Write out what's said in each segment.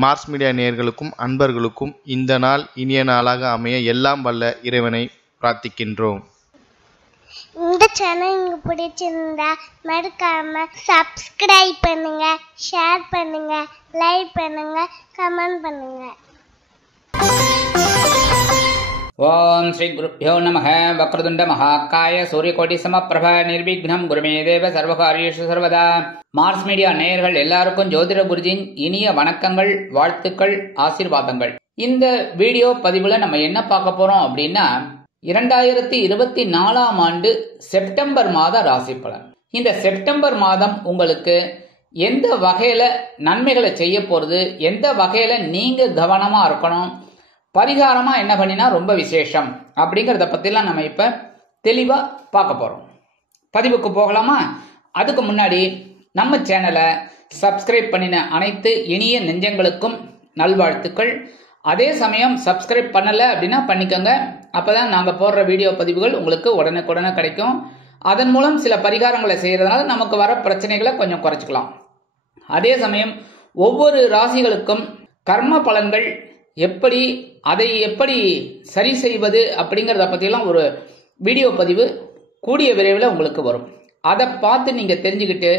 Mars media நேயர்களுக்கும் அன்பர்களுக்கும் இந்த நாள் இனிய நாளாக அமைய எல்லாம் வல்ல இறைவனை பிரார்த்திக்கின்றோம். இந்த சேனல் உங்களுக்கு பிடிச்சிருந்தா மறக்காம சப்ஸ்கிரைப் பண்ணுங்க, ஷேர் பண்ணுங்க, லைக் பண்ணுங்க, கமெண்ட் பண்ணுங்க. ஓம் ஸ்ரீ குருப்யோ நமः. வக்ரதுண்ட மகாகாய சூரியகோடி சமப்பிரப நிர்விக்னம் குருமே தேவ சர்வகாரியேஷு சர்வதா. மார்ஸ் மீடியா நேயர்கள் எல்லாருக்கும் ஜோதிட குருஜியின் இனிய வணக்கங்கள், வாழ்த்துக்கள், ஆசீர்வாதங்கள். இந்த வீடியோ பதிவுல நம்ம என்ன பார்க்க போறோம் அப்படின்னா 2024 ஆண்டு செப்டம்பர் மாத ராசி பலன். இந்த செப்டம்பர் மாதம் உங்களுக்கு எந்த வகையில நன்மைகளை செய்ய போறது, எந்த வகையில நீங்க கவனமா இருக்கணும், பரிகாரமா என்ன பண்ணினா ரொம்ப விசேஷம் அப்படிங்கறத பத்திலாம் நம்ம இப்ப தெளிவா பார்க்க போறோம். பதிவுக்கு போகலாமா? அதுக்கு முன்னாடி நம்ம சேனலை சப்ஸ்கிரைப் பண்ணின அனைத்து இனிய நெஞ்சங்களுக்கும் நல்வாழ்த்துக்கள். அதே சமயம் சப்ஸ்கிரைப் பண்ணல அப்படின்னா பண்ணிக்கோங்க. அப்பதான் நாங்க போடுற வீடியோ பதிவுகள் உங்களுக்கு உடனுக்குடனே கிடைக்கும். அதன் மூலம் சில பரிகாரங்களை செய்யறதுனால நமக்கு வர பிரச்சனைகளை கொஞ்சம் குறைச்சிக்கலாம். அதே சமயம் ஒவ்வொரு ராசிகளுக்கும் கர்ம பலன்கள் எப்படி, அதை எப்படி சரி செய்வது அப்படிங்கறத பத்தியெல்லாம் ஒரு வீடியோ பதிவு கூடிய விரைவில் உங்களுக்கு வரும். அதை பார்த்து நீங்க தெரிஞ்சுக்கிட்டு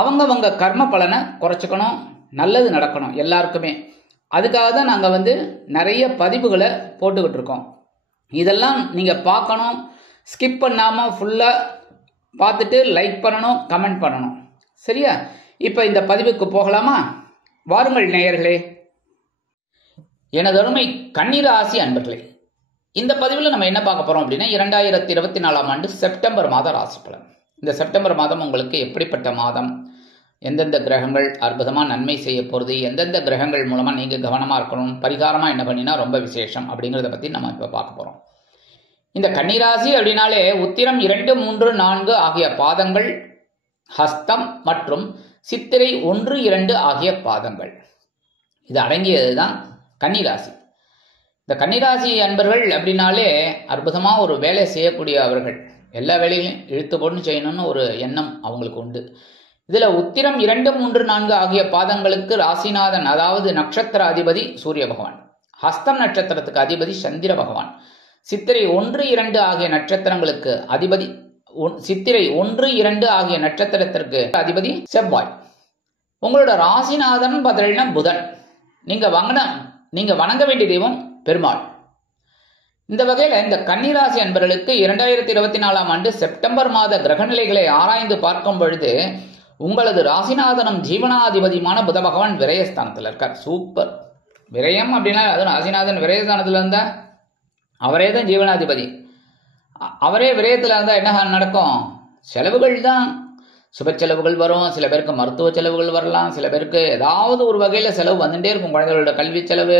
அவங்கவங்க கர்ம பலனை குறைச்சிக்கணும், நல்லது நடக்கணும் எல்லாருக்குமே. அதுக்காக தான் நாங்க நிறைய பதிவுகளை போட்டுக்கிட்டு இருக்கோம். இதெல்லாம் நீங்க பார்க்கணும், ஸ்கிப் பண்ணாம ஃபுல்லா பார்த்துட்டு லைக் பண்ணணும், கமெண்ட் பண்ணணும். சரியா? இப்ப இந்த பதிவுக்கு போகலாமா? வாருங்கள் நேயர்களே. எனது அருமை கன்னிராசி அன்பர்களே, இந்த பதிவில் நம்ம என்ன பார்க்க போறோம் அப்படின்னா 2024 ஆண்டு செப்டம்பர் மாத ராசி பலன். இந்த செப்டம்பர் மாதம் உங்களுக்கு எப்படிப்பட்ட மாதம், எந்தெந்த கிரகங்கள் அற்புதமா நன்மை செய்ய போறது, எந்தெந்த கிரகங்கள் மூலமா நீங்க கவனமா இருக்கணும், பரிகாரமா என்ன பண்ணினா ரொம்ப விசேஷம் அப்படிங்கறத பத்தி நம்ம இப்ப பார்க்க போறோம். இந்த கன்னிராசி அப்படின்னாலே உத்திரம் 2, 3, 4 ஆகிய பாதங்கள், ஹஸ்தம் மற்றும் சித்திரை 1, 2 ஆகிய பாதங்கள், இது அடங்கியதுதான் கன்னிராசி. இந்த கன்னிராசி அன்பர்கள் அப்படின்னாலே அற்புதமா ஒரு வேலை செய்யக்கூடிய அவர்கள், எல்லா வேலையிலும் இழுத்து போட்டு செய்யணும்னு ஒரு எண்ணம் அவங்களுக்கு உண்டு. இதுல உத்திரம் 2, 3, 4 ஆகிய பாதங்களுக்கு ராசிநாதன், அதாவது நட்சத்திர அதிபதி சூரிய பகவான், ஹஸ்தம் நட்சத்திரத்துக்கு அதிபதி சந்திர பகவான், சித்திரை 1, 2 ஆகிய நட்சத்திரங்களுக்கு அதிபதி, சித்திரை 1, 2 ஆகிய நட்சத்திரத்திற்கு அதிபதி செவ்வாய். உங்களோட ராசிநாதன் பார்த்தீங்கன்னா புதன். நீங்க வணங்க வேண்டிய தெய்வம் பெருமாள். இந்த வகையில இந்த கன்னிராசி அன்பர்களுக்கு 2024 ஆண்டு செப்டம்பர் மாத கிரகநிலைகளை ஆராய்ந்து பார்க்கும் பொழுது உங்களது ராசிநாதனும் ஜீவனாதிபதியுமான புத பகவான் விரயஸ்தானத்தில் இருக்கார். சூப்பர். விரயம் அப்படின்னா அது ராசிநாதன் விரயஸ்தானத்துல இருந்தா அவரே தான் ஜீவனாதிபதி. அவரே விரயத்துல இருந்தா என்ன நடக்கும்? செலவுகள் தான், சுப செலவுகள் வரும். சில பேருக்கு மருத்துவ செலவுகள் வரலாம், சில பேருக்கு ஏதாவது ஒரு வகையில செலவு வந்துட்டே இருக்கும். குழந்தைகளோட கல்வி செலவு,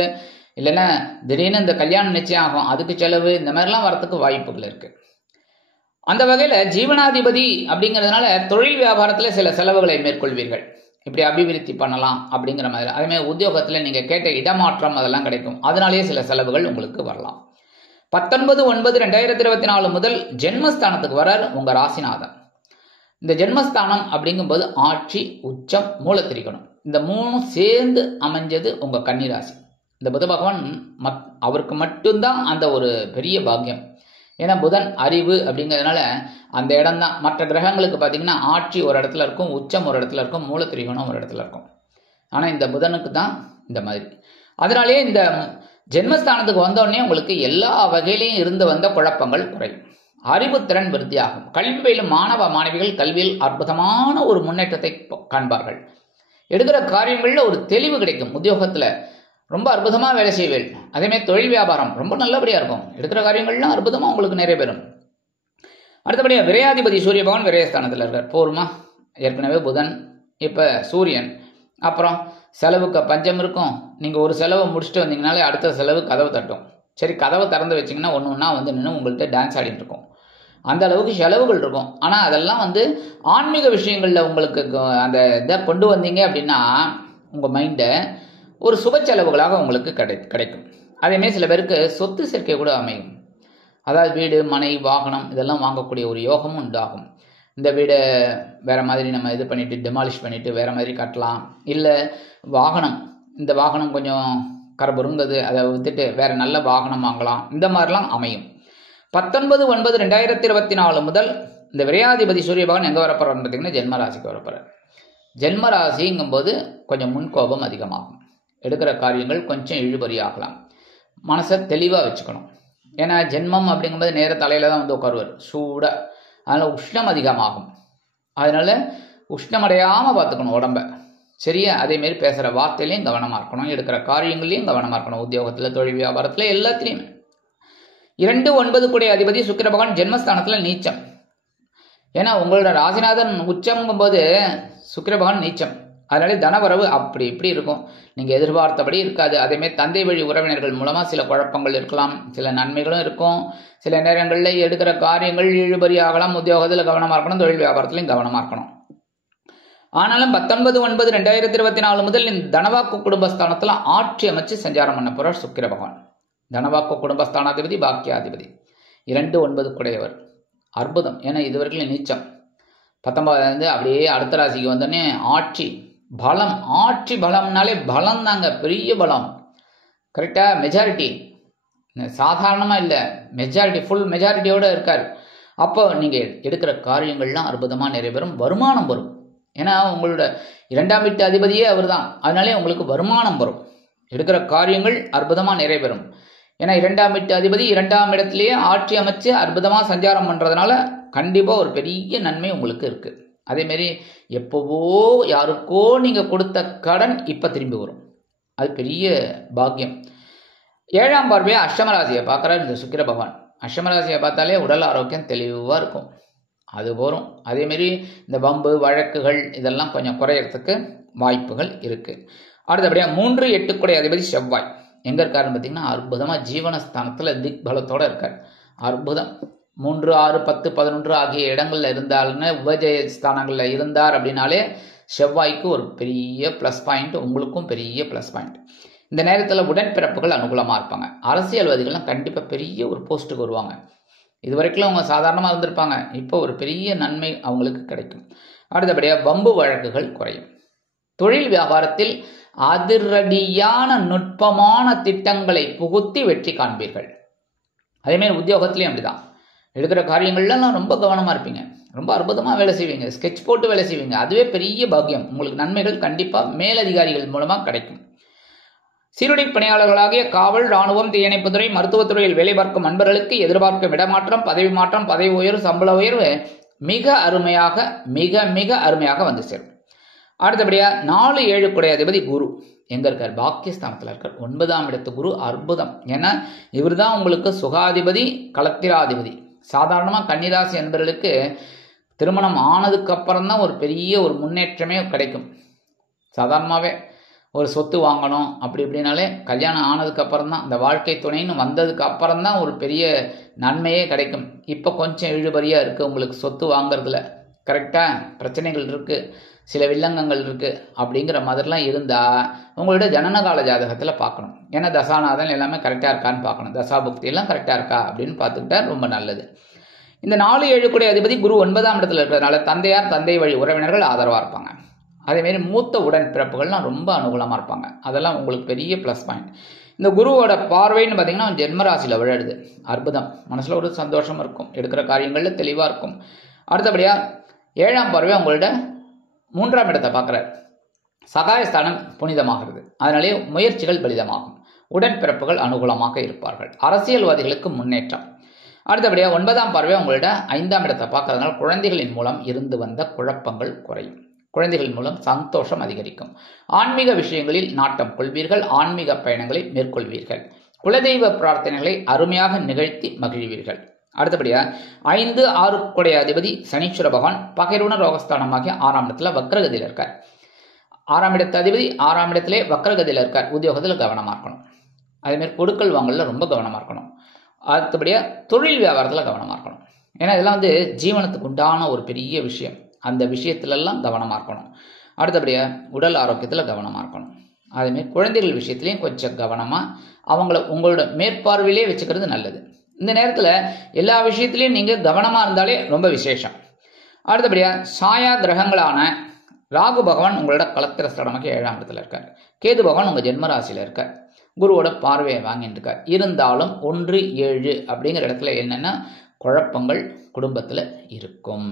இல்லைன்னா திடீர்னு இந்த கல்யாணம் நிச்சயம் ஆகும், அதுக்கு செலவு, இந்த மாதிரிலாம் வரத்துக்கு வாய்ப்புகள் இருக்கு. அந்த வகையில ஜீவனாதிபதி அப்படிங்கிறதுனால தொழில் வியாபாரத்துல சில செலவுகளை மேற்கொள்வீர்கள். இப்படி அபிவிருத்தி பண்ணலாம் அப்படிங்கிற மாதிரி. அதே மாதிரி உத்தியோகத்துல நீங்க கேட்ட இடமாற்றம் அதெல்லாம் கிடைக்கும். அதனாலேயே சில செலவுகள் உங்களுக்கு வரலாம். 19/9/2024 முதல் ஜென்மஸ்தானத்துக்கு வரார் உங்க ராசிநாதன். இந்த ஜென்மஸ்தானம் அப்படிங்கும்போது ஆட்சி, உச்சம், மூலத்திரிகோணம், இந்த 3 சேர்ந்து அமைஞ்சது உங்க கன்னிராசி. இந்த புத பகவான் அவருக்கு மட்டும்தான் அந்த ஒரு பெரிய பாக்கியம். ஏன்னா புதன் அறிவு அப்படிங்கிறதுனால அந்த இடம் தான். மற்ற கிரகங்களுக்கு பார்த்தீங்கன்னா ஆட்சி ஒரு இடத்துல இருக்கும், உச்சம் ஒரு இடத்துல இருக்கும், மூலத்திரிகோணம் ஒரு இடத்துல இருக்கும். ஆனால் இந்த புதனுக்கு தான் இந்த மாதிரி. அதனாலேயே இந்த ஜென்மஸ்தானத்துக்கு வந்தோடனே உங்களுக்கு எல்லா வகையிலையும் இருந்து வந்த குழப்பங்கள் குறையும், அறிவுத்திறன் விருத்தியாகும். கல்வி பயிலும் மாணவ மாணவிகள் கல்வியில் அற்புதமான ஒரு முன்னேற்றத்தை காண்பார்கள். எடுக்கிற காரியங்கள்ல ஒரு தெளிவு கிடைக்கும். உத்தியோகத்துல ரொம்ப அற்புதமா வேலை செய்வேன். அதேமாதிரி தொழில் வியாபாரம் ரொம்ப நல்லபடியா இருக்கும். எடுக்கிற காரியங்கள்லாம் அற்புதமா உங்களுக்கு நிறைவேறும். அடுத்தபடியா விரையாதிபதி சூரிய பகவான் விரயஸ்தானத்தில் இருக்கார். போருமா? ஏற்கனவே புதன், இப்ப சூரியன். அப்புறம் செலவுக்கு பஞ்சம் இருக்கும். நீங்க ஒரு செலவை முடிச்சுட்டு வந்தீங்கனாலே அடுத்த செலவு கதவு தட்டும். சரி, கதவை திறந்து வச்சிங்கன்னா ஒன்று ஒன்றா நின்று உங்கள்கிட்ட டான்ஸ் ஆடிட்டு இருக்கும். அந்த அளவுக்கு செலவுகள் இருக்கும். ஆனால் அதெல்லாம் ஆன்மீக விஷயங்களில் உங்களுக்கு அந்த இதை கொண்டு வந்தீங்க அப்படின்னா உங்கள் மைண்டை ஒரு சுப செலவுகளாக உங்களுக்கு கிடைக்கும். அதேமாதிரி சில பேருக்கு சொத்து சேர்க்கை கூட அமையும். அதாவது வீடு, மனை, வாகனம் இதெல்லாம் வாங்கக்கூடிய ஒரு யோகமும் உண்டாகும். இந்த வீடை வேற மாதிரி நம்ம இது பண்ணிட்டு டெமாலிஷ் பண்ணிட்டு வேற மாதிரி கட்டலாம். இல்லை வாகனம் இந்த வாகனம் கொஞ்சம் கரபுருங்குது, அதை விட்டுட்டு வேற நல்ல வாகனம் வாங்கலாம், இந்த மாதிரிலாம் அமையும். 19/9/2024 முதல் இந்த விரையாதிபதி சூரிய பகவான் எங்கே வரப்போறான்னு பார்த்தீங்கன்னா ஜென்மராசிக்கு வரப்போறார். ஜென்மராசிங்கும்போது கொஞ்சம் முன்கோபம் அதிகமாகும், எடுக்கிற காரியங்கள் கொஞ்சம் இழுபறியாகலாம், மனசை தெளிவாக வச்சுக்கணும். ஏன்னா ஜென்மம் அப்படிங்கும்போது நேர தலையில தான் வந்து உட்காருவார் சூடாக, அதனால் உஷ்ணம் அதிகமாகும். அதனால உஷ்ணமடையாமல் பார்த்துக்கணும் உடம்ப, சரியா? அதேமாரி பேசுகிற வார்த்தையிலையும் கவனமாக இருக்கணும், எடுக்கிற காரியங்கள்லையும் கவனமாக இருக்கணும், உத்தியோகத்தில், தொழில் வியாபாரத்தில் எல்லாத்துலேயுமே. 2/9 கூடிய அதிபதி சுக்கிர பகவான் ஜென்மஸ்தானத்தில் நீச்சம். ஏன்னா உங்களோட ராசிநாதன் உச்சம்ங்கும் போது சுக்கிர பகவான் நீச்சம், அதனால தனவரவு அப்படி இப்படி இருக்கும், நீங்கள் எதிர்பார்த்தபடி இருக்காது. அதேமாதிரி தந்தை வழி உறவினர்கள் மூலமாக சில குழப்பங்கள் இருக்கலாம், சில நன்மைகளும் இருக்கும். சில நேரங்களில் எடுக்கிற காரியங்கள் இழுபறி ஆகலாம். உத்தியோகத்தில் கவனமாக இருக்கணும், தொழில் வியாபாரத்திலையும் கவனமாக இருக்கணும். ஆனாலும் 19/9/2024 முதல் இந்த தனவாக்கு குடும்பஸ்தானத்தில் ஆட்சி அமைச்சு சஞ்சாரம் பண்ண போறார் சுக்கிர பகவான். தனவாக்கு குடும்பஸ்தானாதிபதி, பாக்கியாதிபதி, 2/9 கூடையவர். அற்புதம். ஏன்னா இதுவரைக்கும் நீச்சம். 19 அப்படியே அடுத்த ராசிக்கு வந்தோடனே ஆட்சி பலம். ஆட்சி பலம்னாலே பலம் தாங்க, பெரிய பலம். கரெக்டா? மெஜாரிட்டி, சாதாரணமாக இல்லை, மெஜாரிட்டி, ஃபுல் மெஜாரிட்டியோடு இருக்கார். அப்போ நீங்கள் எடுக்கிற காரியங்கள்லாம் அற்புதமாக நிறைவேறும், வருமானம் வரும். ஏன்னா உங்களோட 2ஆம் வீட்டு அதிபதியே அவர் தான், அதனாலே உங்களுக்கு வருமானம் வரும், எடுக்கிற காரியங்கள் அற்புதமாக நிறைவேறும். ஏன்னா 2ஆம் வீட்டு அதிபதி 2ஆம் இடத்திலேயே ஆட்சி அமைச்சு அற்புதமாக சஞ்சாரம் பண்ணுறதுனால கண்டிப்பாக ஒரு பெரிய நன்மை உங்களுக்கு இருக்குது. அதேமாரி எப்போவோ யாருக்கோ நீங்கள் கொடுத்த கடன் இப்போ திரும்பி வரும், அது பெரிய பாக்கியம். 7ஆம் பார்வையாக அஷ்டமராசியை பார்க்குறாரு இந்த சுக்கிர பகவான். அஷ்டமராசியை பார்த்தாலே உடல் ஆரோக்கியம் தெளிவாக இருக்கும், அது போகும். அதேமாரி இந்த வம்பு வழக்குகள் இதெல்லாம் கொஞ்சம் குறையறதுக்கு வாய்ப்புகள் இருக்குது. அடுத்தபடியாக 3/8 கூடிய அதிபதி செவ்வாய் எங்கே இருக்காருன்னு பார்த்தீங்கன்னா அற்புதமாக ஜீவனஸ்தானத்தில் திக்பலத்தோடு இருக்கார். அற்புதம். 3, 6, 10, 11 ஆகிய இடங்களில் இருந்தாலுன்னு உபஜய ஸ்தானங்களில் இருந்தார் அப்படின்னாலே செவ்வாய்க்கு ஒரு பெரிய ப்ளஸ் பாயிண்ட், உங்களுக்கும் பெரிய ப்ளஸ் பாயிண்ட். இந்த நேரத்தில் உடன்பிறப்புகள் அனுகூலமாக இருப்பாங்க. அரசியல்வாதிகள்லாம் கண்டிப்பாக பெரிய ஒரு போஸ்ட்டுக்கு வருவாங்க. இது வரைக்கும் அவங்க சாதாரணமாக இருந்திருப்பாங்க, இப்போ ஒரு பெரிய நன்மை அவங்களுக்கு கிடைக்கும். அடுத்தபடியாக வம்பு வழக்குகள் குறையும். தொழில் வியாபாரத்தில் அதிரடியான நுட்பமான திட்டங்களை புகுத்தி வெற்றி காண்பீர்கள். அதேமாதிரி உத்தியோகத்திலையும் அப்படிதான், எடுக்கிற காரியங்கள்லாம் ரொம்ப கவனமாக இருப்பீங்க, ரொம்ப அற்புதமாக வேலை செய்வீங்க, ஸ்கெட்ச் போட்டு வேலை செய்வீங்க, அதுவே பெரிய பாக்கியம். உங்களுக்கு நன்மைகள் கண்டிப்பாக மேலதிகாரிகள் மூலமாக கிடைக்கும். சீருடை பணியாளர்களாகிய காவல், இராணுவம், தீயணைப்புத்துறை, மருத்துவத்துறையில் வேலை பார்க்கும் நண்பர்களுக்கு எதிர்பார்க்கும் இடமாற்றம், பதவி மாற்றம், பதவி உயர்வு, சம்பள உயர்வு மிக அருமையாக மிக அருமையாக வந்து சேரும். அடுத்தபடியாக 4/7 கூடிய அதிபதி குரு எங்கே இருக்கார்? பாக்கியஸ்தானத்தில் இருக்கார். 9ஆம் இடத்து குரு அற்புதம். ஏன்னா இவர் தான் உங்களுக்கு சுகாதிபதி, களத்திராதிபதி. சாதாரணமாக கன்னிராசி என்பவர்களுக்கு திருமணம் ஆனதுக்கு அப்புறம் தான் ஒரு பெரிய ஒரு முன்னேற்றமே கிடைக்கும். சாதாரணமாகவே ஒரு சொத்து வாங்கணும் அப்படி இப்படினாலே கல்யாணம் ஆனதுக்கு அப்புறம் தான், இந்த வாழ்க்கை துணைன்னு வந்ததுக்கு அப்புறம் தான் ஒரு பெரிய நன்மையே கிடைக்கும். இப்போ கொஞ்சம் இழுபறியாக இருக்குது உங்களுக்கு சொத்து வாங்கிறதுல, கரெக்டாக பிரச்சனைகள் இருக்குது, சில வில்லங்கங்கள் இருக்குது. அப்படிங்கிற மாதிரிலாம் இருந்தால் உங்களோட ஜனனகால ஜாதகத்தில் பார்க்கணும். ஏன்னா தசாநாதன் எல்லாமே கரெக்டாக இருக்கான்னு பார்க்கணும், தசாபுக்தியெல்லாம் கரெக்டாக இருக்கா அப்படின்னு பார்த்துக்கிட்டா ரொம்ப நல்லது. இந்த 4/7 கூடிய அதிபதி குரு 9ஆம் இடத்துல இருக்கிறதுனால தந்தையார், தந்தை வழி உறவினர்கள் ஆதரவாக இருப்பாங்க. அதேமாரி மூத்த உடன் பிறப்புகள்லாம் ரொம்ப அனுகூலமாக இருப்பாங்க, அதெல்லாம் உங்களுக்கு பெரிய ப்ளஸ் பாயிண்ட். இந்த குருவோட பார்வைன்னு பார்த்தீங்கன்னா ஜென்மராசியில் விழுது. அற்புதம். மனசில் ஒரு சந்தோஷம் இருக்கும், எடுக்கிற காரியங்களில் தெளிவாக இருக்கும். அடுத்தபடியாக 7ஆம் பார்வை உங்களோட 3ஆம் இடத்தை பார்க்குறாரு. சகாயஸ்தானம் புனிதமாகிறது, அதனாலே முயற்சிகள் பலிதமாகும், உடன்பிறப்புகள் அனுகூலமாக இருப்பார்கள், அரசியல்வாதிகளுக்கு முன்னேற்றம். அடுத்தபடியாக 9ஆம் பார்வை உங்களோட 5ஆம் இடத்தை பார்க்கறதுனால குழந்தைகளின் மூலம் இருந்து வந்த குழப்பங்கள் குறையும், குழந்தைகள் மூலம் சந்தோஷம் அதிகரிக்கும், ஆன்மீக விஷயங்களில் நாட்டம் கொள்வீர்கள், ஆன்மீக பயணங்களை மேற்கொள்வீர்கள், குலதெய்வ பிரார்த்தனைகளை அருமையாக நிகழ்த்தி மகிழ்வீர்கள். அடுத்தபடியாக 5, 6 கூடிய அதிபதி சனீஸ்வர பகவான் பகைருண ரோகஸ்தானமாகிய 6ஆம் இடத்துல வக்ரகதியில் இருக்கார். 6ஆம் இடத்து அதிபதி 6ஆம் இடத்திலே வக்ரகதியில் இருக்கார். உத்தியோகத்தில் கவனமாக இருக்கணும், அதேமாதிரி கொடுக்கல் வாங்கல ரொம்ப கவனமாக இருக்கணும். அடுத்தபடியாக தொழில் வியாபாரத்தில் கவனமாக இருக்கணும். ஏன்னா இதெல்லாம் ஜீவனத்துக்கு உண்டான ஒரு பெரிய விஷயம், அந்த விஷயத்துலலாம் கவனமாக இருக்கணும். அடுத்தபடியாக உடல் ஆரோக்கியத்தில் கவனமாக இருக்கணும். அதேமாதிரி குழந்தைகள் விஷயத்துலையும் கொஞ்சம் கவனமாக அவங்கள உங்களோட மேற்பார்வையிலே வச்சுக்கிறது நல்லது. இந்த நேரத்தில் எல்லா விஷயத்துலையும் நீங்கள் கவனமாக இருந்தாலே ரொம்ப விசேஷம். அடுத்தபடியாக சாயா கிரகங்களான ராகு பகவான் உங்களோட களத்திர ஸ்தானமாக 7ஆம் இடத்துல இருக்கார். கேது பகவான் உங்கள் ஜென்மராசியில் இருக்கார். குருவோட பார்வையை வாங்கிட்டு இருக்கார். இருந்தாலும் 1, 7 அப்படிங்கிற இடத்துல என்னென்னா குழப்பங்கள் குடும்பத்தில் இருக்கும்.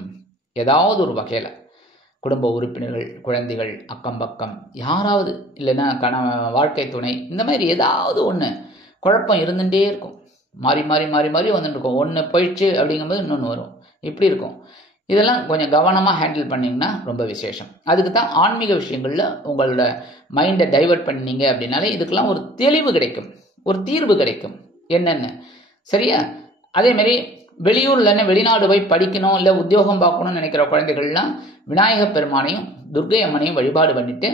ஏதாவது ஒரு வகையில் குடும்ப உறுப்பினர்கள், குழந்தைகள், அக்கம் பக்கம் யாராவது இல்லைன்னா வாழ்க்கை துணை, இந்த மாதிரி ஏதாவது ஒன்று குழப்பம் இருந்துகிட்டே இருக்கும். மாறி மாறி மாறி மாறி வந்துட்டு இருக்கும். ஒன்று போயிடுச்சு அப்படிங்கும்போது இன்னொன்று வரும். இப்படி இருக்கும். இதெல்லாம் கொஞ்சம் கவனமாக ஹேண்டில் பண்ணிங்கன்னா ரொம்ப விசேஷம். அதுக்கு தான் ஆன்மீக விஷயங்களில் உங்களோட மைண்டை டைவர்ட் பண்ணிங்க அப்படின்னாலே இதுக்கெல்லாம் ஒரு தெளிவு கிடைக்கும், ஒரு தீர்வு கிடைக்கும் என்னென்னு. சரியா? அதேமாரி வெளியூர்லன்னு வெளிநாடு போய் படிக்கணும் இல்லை உத்தியோகம் பார்க்கணும்னு நினைக்கிற குழந்தைகள்லாம் விநாயகப் பெருமானையும் துர்க்கை அம்மனையும் வழிபாடு பண்ணிட்டு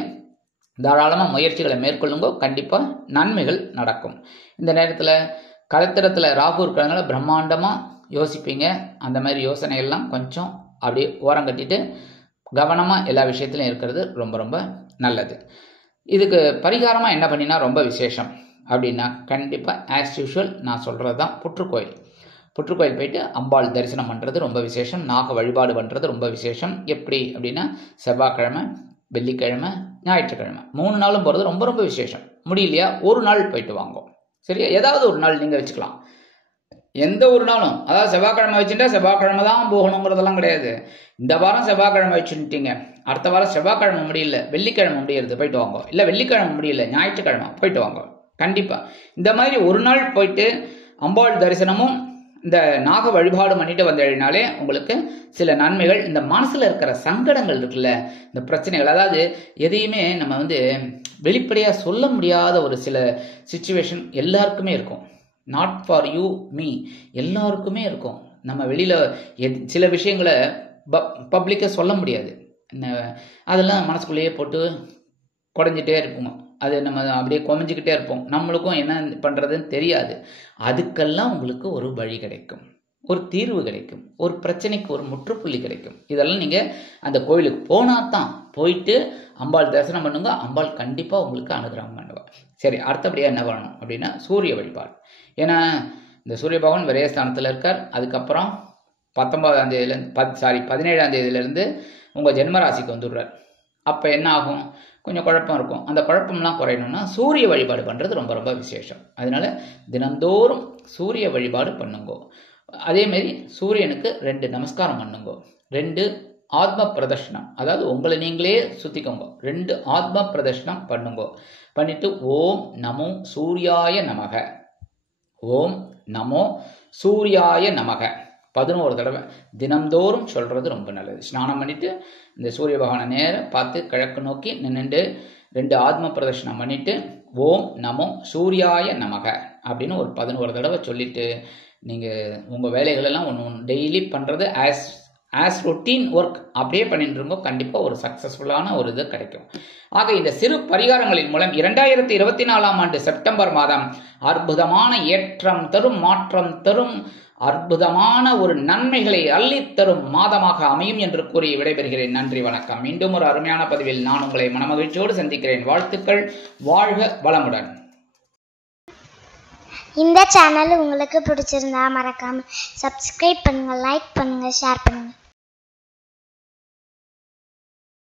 தாராளமாக முயற்சிகளை மேற்கொள்ளுங்க. கண்டிப்பாக நன்மைகள் நடக்கும். இந்த நேரத்தில் களத்திரத்தில் ராகு இருக்கிறதுனால பிரம்மாண்டமாக யோசிப்பீங்க. அந்த மாதிரி யோசனையெல்லாம் கொஞ்சம் அப்படியே ஓரம் கட்டிட்டு கவனமாக எல்லா விஷயத்துலையும் இருக்கிறது ரொம்ப ரொம்ப நல்லது. இதுக்கு பரிகாரமாக என்ன பண்ணினா ரொம்ப விசேஷம் அப்படின்னா கண்டிப்பாக ஆஸ் யூஷுவல் நான் சொல்கிறது தான் புற்றுக்கோயில். புற்றுக்கோயில் போயிட்டு அம்பாள் தரிசனம் பண்ணுறது ரொம்ப விசேஷம். நாக வழிபாடு பண்ணுறது ரொம்ப விசேஷம். எப்படி அப்படின்னா செவ்வாய்க்கிழமை, வெள்ளிக்கிழமை, ஞாயிற்றுக்கிழமை 3 நாளும் போகிறது ரொம்ப ரொம்ப விசேஷம். முடியலையா ஒரு நாள் போயிட்டு வாங்க. சரியா? ஏதாவது ஒரு நாள் நீங்கள் வச்சுக்கலாம். எந்த ஒரு நாளும், அதாவது செவ்வாய்க்கிழமை வச்சுட்டா செவ்வாய்க்கிழமை தான் போகணுங்கிறதெல்லாம் கிடையாது. இந்த வாரம் செவ்வாய்க்கிழமை வச்சுட்டீங்க, அடுத்த வாரம் செவ்வாய்க்கிழமை முடியல, வெள்ளிக்கிழமை முடியறது போயிட்டு வாங்க. இல்லை வெள்ளிக்கிழமை முடியல, ஞாயிற்றுக்கிழமை போயிட்டு வாங்க. கண்டிப்பாக இந்த மாதிரி ஒரு நாள் போயிட்டு அம்பாள் தரிசனமும் இந்த நாக வழிபாடு பண்ணிட்டு வந்தீங்கனாலே உங்களுக்கு சில நன்மைகள். இந்த மனசில் இருக்கிற சங்கடங்கள் இருக்குல்ல, இந்த பிரச்சனைகள், அதாவது எதையுமே நம்ம வெளிப்படையாக சொல்ல முடியாத ஒரு சில சிச்சுவேஷன் எல்லாருக்குமே இருக்கும். நாட் ஃபார் யூ மீ, எல்லாருக்குமே இருக்கும். நம்ம வெளியில் சில விஷயங்களை பப்ளிக்காக சொல்ல முடியாது. அதெல்லாம் மனசுக்குள்ளேயே போட்டு குறைஞ்சிட்டே இருப்போம். அது நம்ம அப்படியே குறைஞ்சிக்கிட்டே இருப்போம். நம்மளுக்கும் என்ன பண்ணுறதுன்னு தெரியாது. அதுக்கெல்லாம் உங்களுக்கு ஒரு வழி கிடைக்கும், ஒரு தீர்வு கிடைக்கும், ஒரு பிரச்சனைக்கு ஒரு முற்றுப்புள்ளி கிடைக்கும். இதெல்லாம் நீங்கள் அந்த கோயிலுக்கு போனால் தான், போயிட்டு அம்பாள் தரிசனம் பண்ணுங்க. அம்பாள் கண்டிப்பாக உங்களுக்கு அனுகிரகம் பண்ணுவாள். சரி, அடுத்தபடியாக என்ன பண்ணணும் அப்படின்னா சூரிய வழிபாடு. ஏன்னா இந்த சூரிய பகவான் விரயஸ்தானத்தில் இருக்கார். அதுக்கப்புறம் 17ஆம் தேதியிலேருந்து 17ஆம் தேதியிலேருந்து உங்கள் ஜென்மராசிக்கு வந்துடுறார். அப்போ என்ன ஆகும்? கொஞ்சம் குழப்பம் இருக்கும். அந்த குழப்பம்லாம் குறையணும்னா சூரிய வழிபாடு பண்ணுறது ரொம்ப ரொம்ப விசேஷம். அதனால தினந்தோறும் சூரிய வழிபாடு பண்ணுங்கோ. அதேமாரி சூரியனுக்கு 2 நமஸ்காரம் பண்ணுங்கோ. 2 ஆத்ம பிரதர்ஷனம், அதாவது உங்களை நீங்களே சுத்திக்கோங்க. 2 ஆத்ம பிரதர்ஷனம் பண்ணுங்கோ. பண்ணிட்டு ஓம் நமோ சூர்யாய நமக, ஓம் நமோ சூர்யாய நமக 11 தடவை தினம்தோறும் சொல்கிறது ரொம்ப நல்லது. ஸ்நானம் பண்ணிவிட்டு இந்த சூரிய பகவானை நேரம் பார்த்து கிழக்கு நோக்கி நின்றுட்டு 2 ஆத்ம பிரதர்ஷனம் பண்ணிவிட்டு ஓம் நமோ சூர்யாய நமக அப்படின்னு ஒரு 11 தடவை சொல்லிவிட்டு நீங்கள் உங்கள் வேலைகளெல்லாம் ஒன்று டெய்லி பண்ணுறது ஆஸ் ரொட்டீன் ஒர்க் அப்படியே பண்ணிட்டு இருக்கோம். கண்டிப்பாக ஒரு சக்ஸஸ்ஃபுல்லான ஒரு இது கிடைக்கும். ஆக இந்த சிறு பரிகாரங்களின் மூலம் 2024ஆம் ஆண்டு செப்டம்பர் மாதம் அற்புதமான ஏற்றம் தரும், மாற்றம் தரும், அற்புதமான ஒரு நன்மைகளை அள்ளித்தரும் மாதமாக அமையும் என்று கூறி விடைபெறுகிறேன். நன்றி, வணக்கம். மீண்டும் ஒரு அருமையான பதிவில் நான் உங்களை மனமகிழ்ச்சியோடு சந்திக்கிறேன். வாழ்த்துக்கள். வாழ்க வளமுடன். இந்த சேனல் உங்களுக்கு பிடிச்சிருந்தா மறக்காம சப்ஸ்கிரைப் பண்ணுங்க, லைக் பண்ணுங்க, ஷேர் பண்ணுங்க.